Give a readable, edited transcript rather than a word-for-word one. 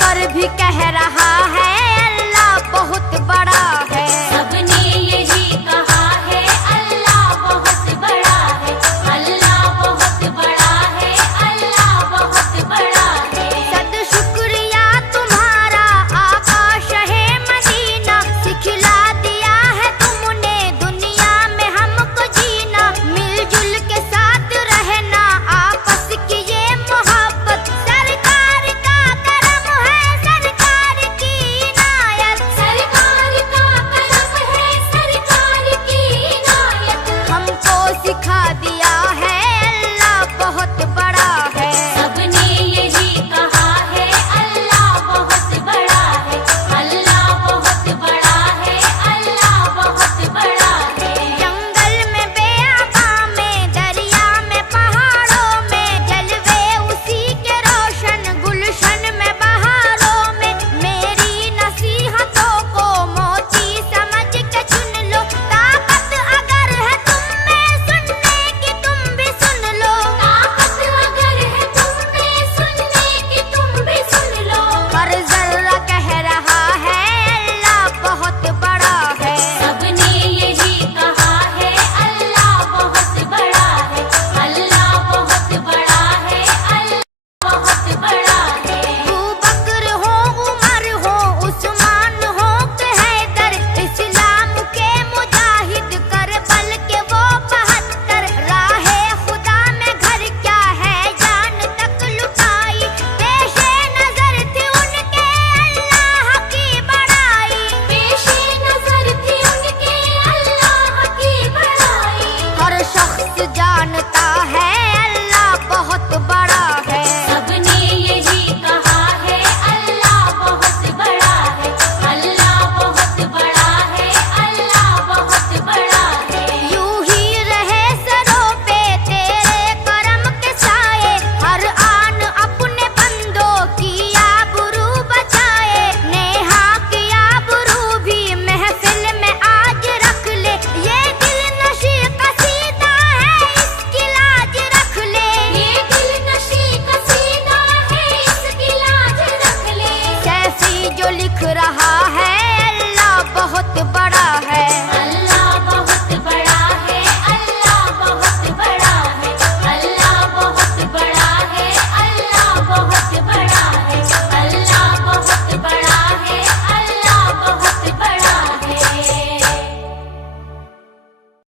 कर भी कह रहा है अल्लाह बहुत बड़ा है। सबने यही कहा है अल्लाह बहुत बड़ा है, अल्लाह बहुत बड़ा है, अल्लाह बहुत बड़ा है। सद शुक्रिया तुम्हारा आका शहे मदीना, सिखला दिया है तुमने दुनिया में हमको जीना। मिलजुल के साथ रहना आपस की ये मोहब्बत, सरकार का करम है, सरकार की इनायत। सरकार का करम है, सरकार की इनायत। हमको सिखा दिया है अल्लाह बहुत बड़ा है। सबने यही कहा है अल्लाह बहुत बड़ा है, अल्लाह बहुत बड़ा है, अल्लाह बहुत बड़ा है। जंगल में बेआबा में, दरिया में पहाड़ों में, जलवे उसी के रोशन गुलशन में बहारों में। मेरी नसीहतों को मोती समझ के चुन लो, ताकत अगर है तुम में सुनने की तुम भी सुन लो। ताकत अगर है तुम में सुनने की तुम भी सुन लो। हर जर्रा कह रहा है अल्लाह बहुत बड़ा है। सबने यही कहा है अल्लाह बहुत बड़ा है, अल्लाह बहुत बड़ा है, अल्लाह बहुत बड़ा है। अबू बकर हो, उमर हो, उस्मान हो के हैदर, इस्लाम के मुजाहिद करबल के वो 72। राहे खुदा में घर क्या है जान तक लुटाई, पेशे नजर थी उनके अल्लाह की बड़ाई। पेशे नजर थी उनके अल्लाह की बड़ाई। हर शख्स जानता है अल्लाह बहुत बड़ा है। सबने यही कहा है अल्लाह बहुत बड़ा है, अल्लाह बहुत बड़ा है, अल्लाह बहुत बड़ा है। यूं ही रहे सरों पे तेरे करम के साए, हर आन अपने बंदों की आबरू बचाए। नेहा की आबरू भी महफिल में आज रख ले, ये दिल नशी कसीदा है इसकी लाज रख ले। ये दिल नशी कसीदा है इसकी लाज रख ले। कैसी जो लिख रहा